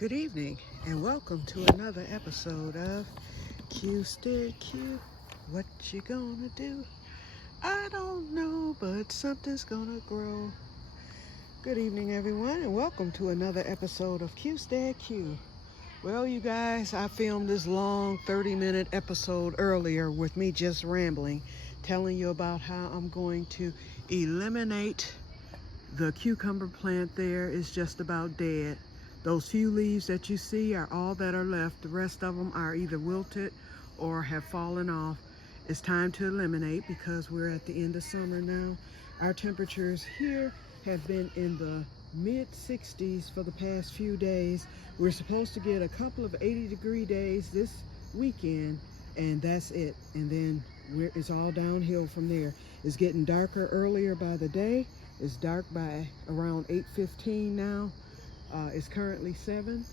Good evening and welcome to another episode of Que-stead-Que. What you gonna do? I don't know, but something's gonna grow. Good evening everyone and welcome to another episode of Que-stead-Que. Well, you guys, I filmed this long 30-minute episode earlier with me just rambling, telling you about how I'm going to eliminate the cucumber plant there. Is just about dead. Those few leaves that you see are all that are left. The rest of them are either wilted or have fallen off. It's time to eliminate because we're at the end of summer now. Our temperatures here have been in the mid-60s for the past few days. We're supposed to get a couple of 80-degree days this weekend, and that's it. And then it's all downhill from there. It's getting darker earlier by the day. It's dark by around 8:15 now. It's currently 7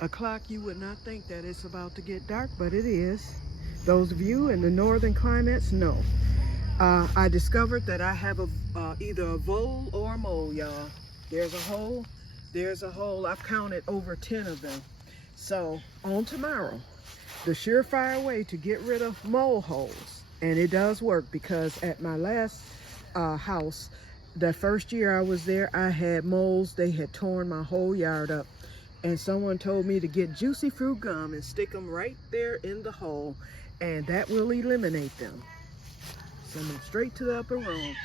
o'clock. You would not think that it's about to get dark, but it is. Those of you in the northern climates know. I discovered that I have either a vole or a mole, y'all. There's a hole, there's a hole. I've counted over 10 of them. So on tomorrow, the surefire way to get rid of mole holes, and it does work because at my last house, the first year I was there, I had moles. They had torn my whole yard up. And someone told me to get juicy fruit gum and stick them right there in the hole. And that will eliminate them. Send them straight to the upper room.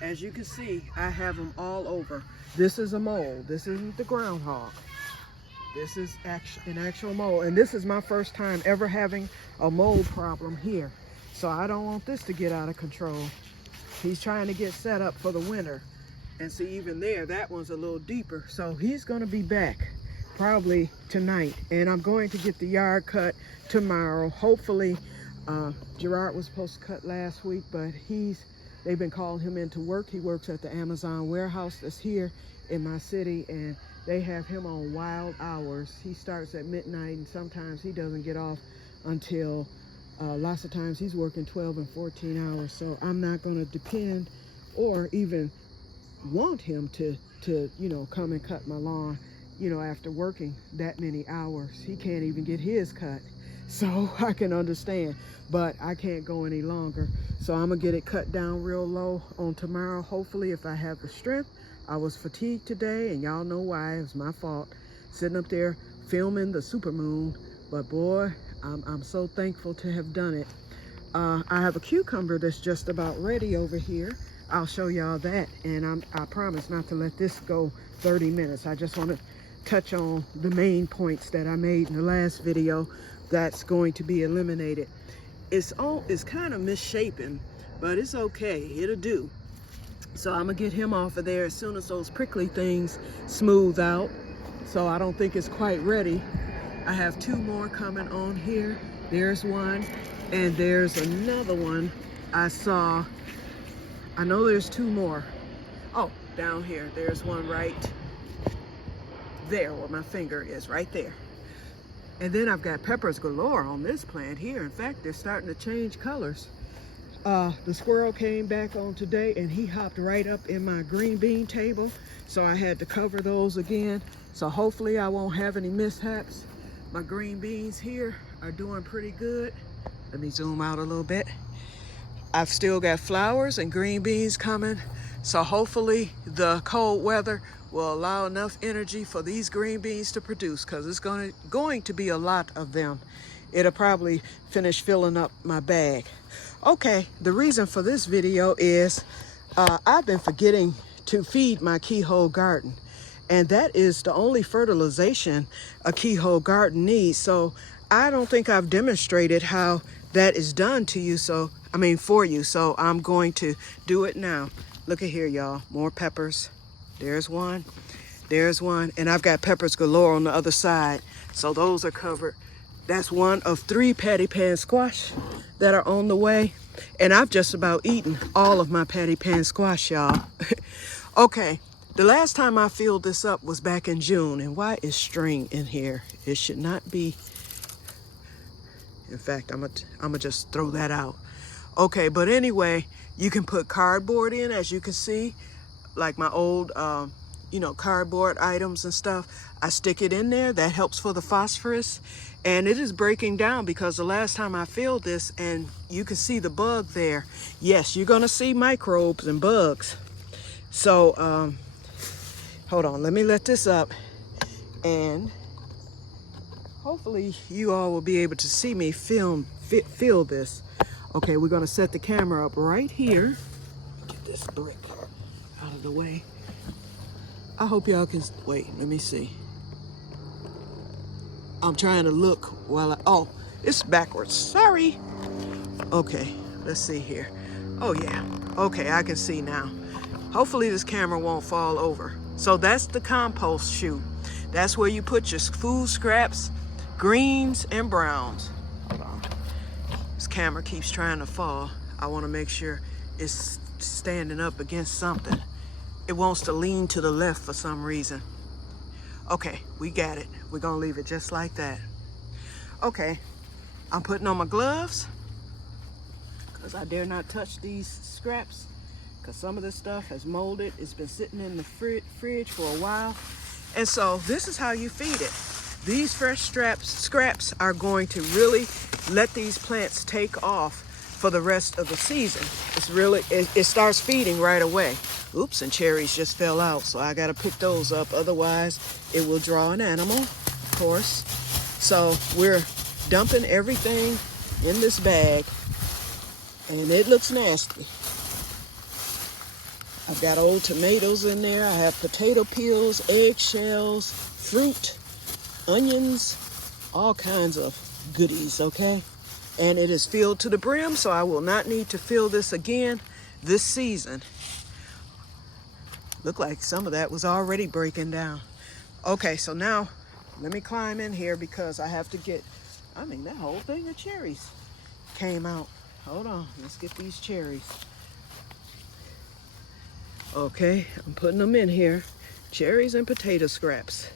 As you can see, I have them all over. This is a mole. This isn't the groundhog. This is an actual mole. And this is my first time ever having a mole problem here. So I don't want this to get out of control. He's trying to get set up for the winter. And see, even there, that one's a little deeper. So he's gonna be back probably tonight. And I'm going to get the yard cut tomorrow. Hopefully, Gerard was supposed to cut last week, but they've been calling him into work. He works at the Amazon warehouse that's here in my city, and they have him on wild hours. He starts at midnight, and sometimes he doesn't get off until lots of times he's working 12 and 14 hours. So I'm not going to depend or even want him to come and cut my lawn, after working that many hours. He can't even get his cut. So I can understand, but I can't go any longer. So I'm gonna get it cut down real low on tomorrow, hopefully, if I have the strength. I was fatigued today, and y'all know why. It was my fault, sitting up there filming the supermoon. But boy, I'm so thankful to have done it. I have a cucumber that's just about ready over here. I'll show y'all that, and I promise not to let this go 30 minutes. I just want to touch on the main points that I made in the last video that's going to be eliminated. It's kind of misshapen, but it's okay. It'll do. So I'm gonna get him off of there as soon as those prickly things smooth out. So I don't think it's quite ready. I have 2 more coming on here. There's one, and there's another one I saw. I know there's 2 more. Oh, down here, there's one right there where my finger is, right there. And then I've got peppers galore on this plant here. In fact, they're starting to change colors. The squirrel came back on today, and he hopped right up in my green bean table. So I had to cover those again. So hopefully I won't have any mishaps. My green beans here are doing pretty good. Let me zoom out a little bit. I've still got flowers and green beans coming. So hopefully the cold weather will allow enough energy for these green beans to produce, because it's going to be a lot of them. It'll probably finish filling up my bag. Okay, the reason for this video is I've been forgetting to feed my keyhole garden. And that is the only fertilization a keyhole garden needs. So I don't think I've demonstrated how that is done to you. For you. So I'm going to do it now. Look at here, y'all. More peppers. There's one. There's one. And I've got peppers galore on the other side. So those are covered. That's one of 3 patty pan squash that are on the way. And I've just about eaten all of my patty pan squash, y'all. Okay. The last time I filled this up was back in June. And why is string in here? It should not be. In fact, I'm gonna just throw that out. Okay, but anyway, you can put cardboard in, as you can see, like my old you know, cardboard items and stuff. I stick it in there. That helps for the phosphorus. And it is breaking down because the last time I filled this, and you can see the bug there. Yes, you're gonna see microbes and bugs. So, hold on, let me let this up. And hopefully you all will be able to see me fill this. Okay, we're gonna set the camera up right here. Get this brick out of the way. I hope y'all can, wait, let me see. I'm trying to look while oh, it's backwards, sorry. Okay, let's see here. Oh yeah, okay, I can see now. Hopefully this camera won't fall over. So that's the compost chute. That's where you put your food scraps, greens and browns. Hold on, this camera keeps trying to fall. I wanna make sure it's standing up against something. It wants to lean to the left for some reason. Okay, we got it. We're gonna leave it just like that. Okay, I'm putting on my gloves because I dare not touch these scraps because some of this stuff has molded. It's been sitting in the fridge for a while. And so this is how you feed it. These fresh scraps are going to really let these plants take off for the rest of the season. It's really, it starts feeding right away. Oops, and cherries just fell out, so I gotta pick those up. Otherwise, it will draw an animal, of course. So we're dumping everything in this bag, and it looks nasty. I've got old tomatoes in there. I have potato peels, eggshells, fruit, onions, all kinds of goodies, okay? And it is filled to the brim, so I will not need to fill this again this season. Look like some of that was already breaking down. Okay, so now let me climb in here because I have to get, I mean, that whole thing of cherries came out. Hold on, let's get these cherries. Okay, I'm putting them in here. Cherries and potato scraps.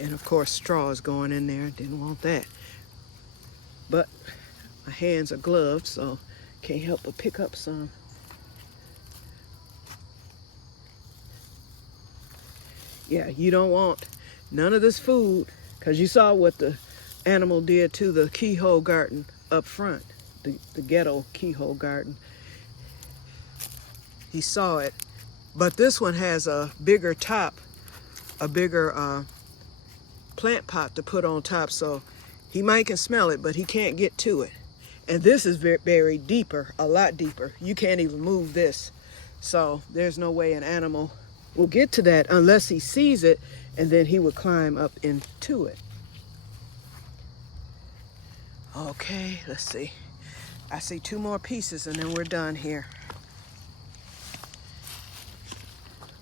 And of course, straw is going in there. Didn't want that. But my hands are gloved, so can't help but pick up some. Yeah, you don't want none of this food because you saw what the animal did to the keyhole garden up front, the ghetto keyhole garden. He saw it, but this one has a bigger top, a bigger plant pot to put on top, so he might can smell it, but he can't get to it. And this is buried deeper, a lot deeper. You can't even move this. So there's no way an animal will get to that unless he sees it, and then he would climb up into it. Okay, let's see. I see 2 more pieces and then we're done here.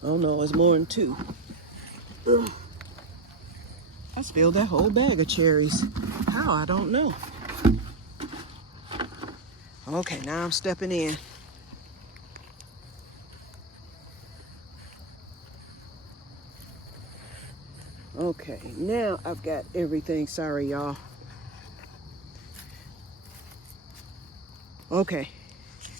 Oh no, it's more than 2. Ugh. I spilled that whole bag of cherries. How? I don't know. Okay, now I'm stepping in. Okay, now I've got everything. Sorry, y'all. Okay,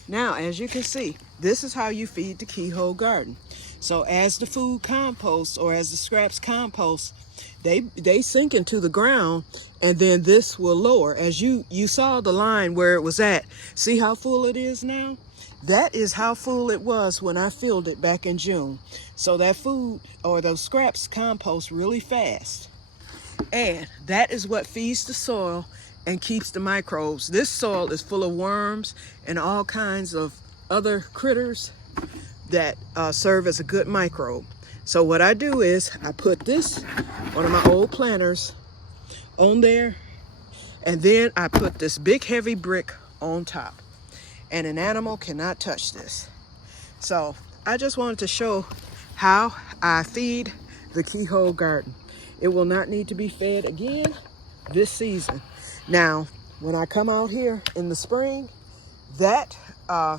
now as you can see, this is how you feed the keyhole garden. So as the food composts or as the scraps compost, they sink into the ground, and then this will lower. As you saw the line where it was at. See how full it is now? That is how full it was when I filled it back in June. So that food or those scraps compost really fast. And that is what feeds the soil and keeps the microbes. This soil is full of worms and all kinds of other critters that serve as a good microbe. So what I do is I put this, one of my old planters, on there, and then I put this big heavy brick on top, and an animal cannot touch this. So I just wanted to show how I feed the keyhole garden. It will not need to be fed again this season. Now, when I come out here in the spring, that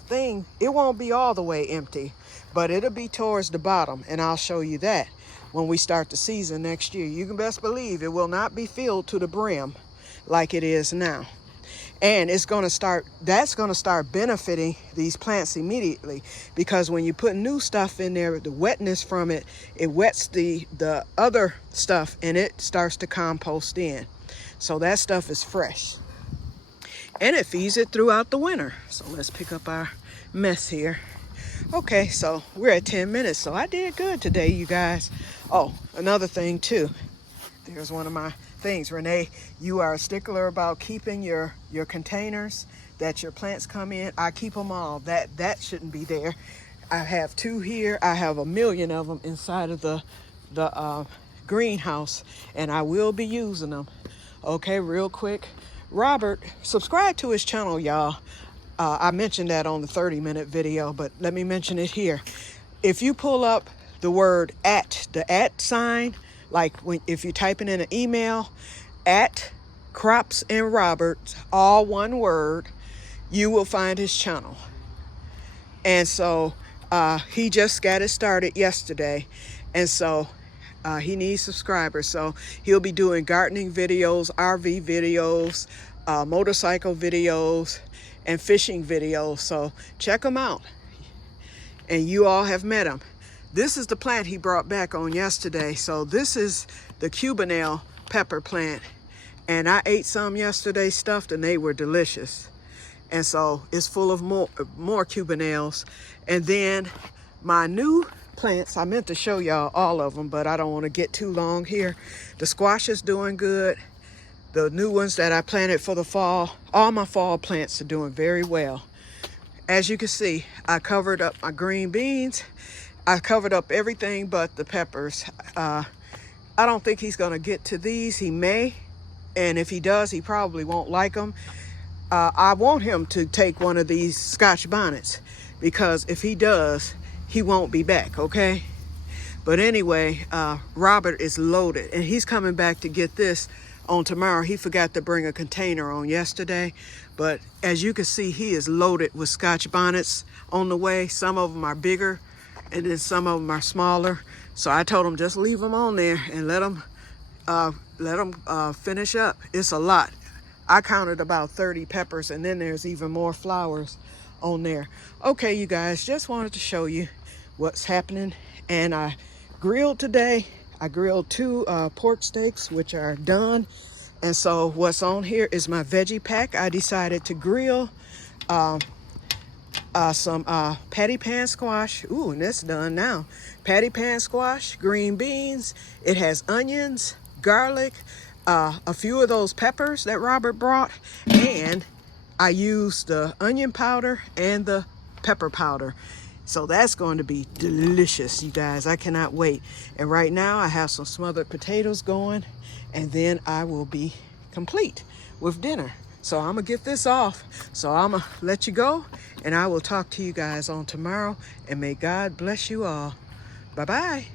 thing, it won't be all the way empty, but it'll be towards the bottom, and I'll show you that when we start the season next year. You can best believe it will not be filled to the brim like it is now. And it's going to start, that's going to start benefiting these plants immediately, because when you put new stuff in there, the wetness from it, it wets the other stuff and it starts to compost in. So that stuff is fresh. And it feeds it throughout the winter. So let's pick up our mess here. Okay, so we're at 10 minutes. So I did good today, you guys. Oh, another thing too. There's one of my things. Renee, you are a stickler about keeping your containers that your plants come in. I keep them all. That shouldn't be there. I have 2 here. I have 1 million of them inside of the greenhouse, and I will be using them. Okay, real quick. Robert, subscribe to his channel, y'all. I mentioned that on the 30-minute video, but let me mention it here. If you pull up the word the @ sign, like if you're typing in an email, @Crops and Roberts, all one word, you will find his channel. And so he just got it started yesterday, and so he needs subscribers. So he'll be doing gardening videos, RV videos, motorcycle videos, and fishing videos. So check him out. And you all have met him. This is the plant he brought back on yesterday. So this is the Cubanelle pepper plant. And I ate some yesterday stuffed, and they were delicious. And so it's full of more Cubanelles. And then my new plants, I meant to show y'all all of them, but I don't want to get too long here. The squash is doing good. The new ones that I planted for the fall, all my fall plants are doing very well. As you can see, I covered up my green beans. I covered up everything but the peppers. I don't think he's gonna get to these. He may, and if he does, he probably won't like them. I want him to take one of these Scotch bonnets, because if he does, he won't be back, okay? But anyway, Robert is loaded, and he's coming back to get this on tomorrow. He forgot to bring a container on yesterday, but as you can see, he is loaded with Scotch bonnets on the way. Some of them are bigger, and then some of them are smaller. So I told him just leave them on there and let them finish up. It's a lot. I counted about 30 peppers, and then there's even more flowers on there. Okay, you guys, just wanted to show you what's happening. And I grilled today. I grilled 2 pork steaks, which are done. And so what's on here is my veggie pack. I decided to grill some patty pan squash. Ooh, and that's done now. Patty pan squash, green beans. It has onions, garlic, a few of those peppers that Robert brought. And I used the onion powder and the pepper powder. So that's going to be delicious, you guys. I cannot wait. And right now I have some smothered potatoes going, and then I will be complete with dinner. So I'm gonna get this off. So I'm gonna let you go, and I will talk to you guys on tomorrow, and may God bless you all. Bye-bye.